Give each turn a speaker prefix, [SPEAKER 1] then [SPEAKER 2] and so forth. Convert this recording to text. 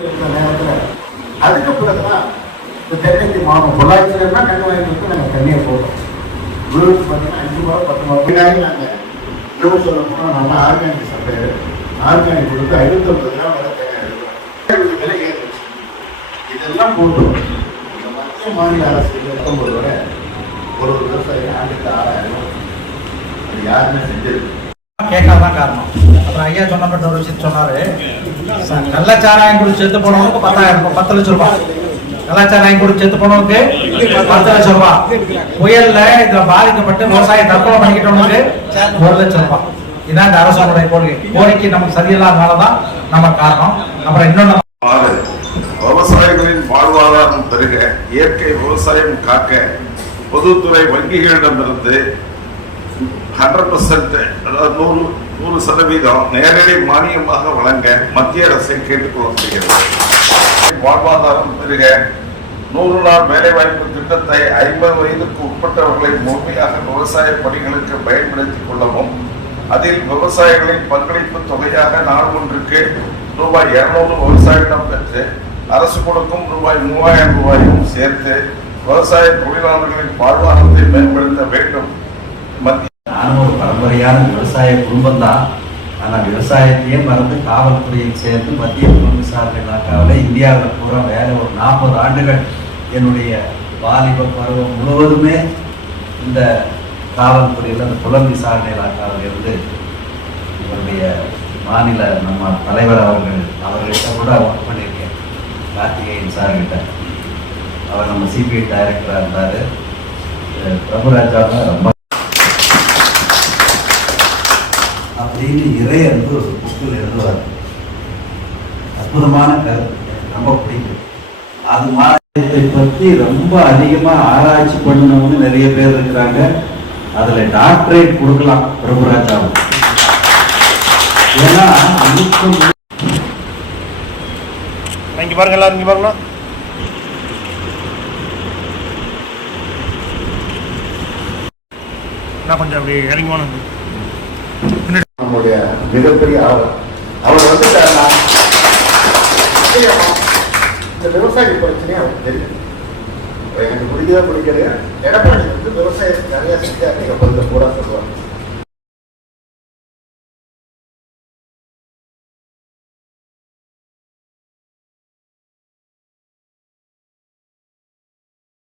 [SPEAKER 1] இருக்கிற நேரத்தில். அதுக்கு பிறகுதான் இந்த தென்னைக்கு மாதம் பொள்ளாச்சியிலன்னா கண்ணு நாங்கள் தண்ணியை போடுறோம் வீட்டுக்கு பார்த்தீங்கன்னா அஞ்சு ரூபா பத்து ரூபா பின்னாடி நாங்கள் இன்னும் சொல்ல போனால் நல்லா ஆர்கானிக் சப்ளையர் ஆர்கானிக் கொடுத்து ஐநூற்றம்பது கிராம் வரை தேங்காய் எடுக்கிறோம் விலை ஏறிடுச்சு. இதெல்லாம் போட்டு இந்த மத்திய மாநில அரசு பத்தொன்பது வரை ஒரு விவசாயி ஆண்டுக்கு ஆறாயிரம் ரூபாய். அது யாருமே செஞ்சது
[SPEAKER 2] கேட்காதான் காரணம். அப்புறம் ஐயா சொன்னப்பட்ட ஒரு விஷயம் சொன்னாரு. கள்ளச்சாராயம் குடிச்சு செத்து போனவனுக்கு பத்தாயிரம் ரூபாய் பத்து லட்சம் ரூபாய். கள்ளச்சாராயம் குடிச்சு செத்து போனவனுக்கு பத்து லட்சம் ரூபாய். புயல்ல இதுல பாதிக்கப்பட்டு விவசாயம் தற்கொலை பண்ணிக்கிட்டவனுக்கு ஒரு லட்சம் ரூபாய். இதான் இந்த அரசனுடைய கோரிக்கை கோரிக்கை நமக்கு சரியில்லாதனாலதான் நம்ம காரணம். அப்புறம் இன்னொன்னு
[SPEAKER 3] விவசாயிகளின் வாழ்வாதாரம் பெருக இயற்கை விவசாயம் காக்க பொதுத்துறை வங்கிகளிடமிருந்து ஹண்ட்ரட் பர்சன்ட் அதாவது நூறு நூறு சதவீதம் நேரடி மானியமாக வழங்க மத்திய அரசை கேட்டுக்கொள்ளப்படுகிறது வாழ்வாதாரம் பெருக நூறு நாள் வேலைவாய்ப்பு திட்டத்தை ஐம்பது வயதுக்கு உட்பட்டவர்களை முழுமையாக விவசாய பணிகளுக்கு பயன்படுத்திக் கொள்ளவும் அதில் விவசாயிகளின் பங்களிப்பு தொகையாக நாள் ஒன்றுக்கு ரூபாய் இருநூறு விவசாயிடம் பெற்று அரசு கொடுக்கும் ரூபாய் மூவாயிரம் ரூபாயும் சேர்த்து விவசாய தொழிலாளர்களின் வாழ்வாதாரத்தை மேம்படுத்த வேண்டும். மத்திய
[SPEAKER 4] பரம்பரையான விவசாய குடும்பம் தான் ஆனால் விவசாயத்தையே மறந்து காவல்துறையை சேர்ந்து மத்திய புலன் விசாரணை இலாக்காவில் இந்தியாவில் பூரா வேற ஒரு நாற்பது ஆண்டுகள் என்னுடைய வாலிப பருவம் முழுவதுமே இந்த காவல்துறையில் அந்த புலன் விசாரணை இலாக்காவில் இருந்து இவருடைய மாநில நம்ம தலைவர் அவர்கள் அவர்கிட்ட கூட ஒர்க் பண்ணியிருக்கேன். கார்த்திகேயன் சார்கிட்ட. அவர் நம்ம சிபிஐ டைரக்டராக இருந்தார். பிரபுராஜாவை ரொம்ப அப்படின்னு இறை அன்பு ஒரு புக்கில் எழுதுவார். அற்புதமான கருத்து ரொம்ப பிடிக்கும். அது மாதிரி பற்றி ரொம்ப அதிகமாக ஆராய்ச்சி பண்ணவங்க நிறைய பேர் இருக்கிறாங்க. அதில் டாக்டரேட் கொடுக்கலாம் பிரபுராஜாவுக்கு ஏன்னா முழுக்க முழுக்க
[SPEAKER 5] இங்க பாருங்க எல்லாரும் இங்க பாருங்க. நான் கொஞ்சம் அப்படி இறங்கி போனேன்
[SPEAKER 1] நம்மளுடைய மிகப்பெரிய ஆர்வம். அவர் வந்துட்டாருன்னா இந்த விவசாய பிரச்சனையே அவருக்கு தெரியும். எனக்கு பிடிக்கதா பிடிக்கலையா எடப்பாடி வந்து விவசாயத்துக்கு நிறைய செஞ்சாரு நீங்க சொல்லுவாங்க.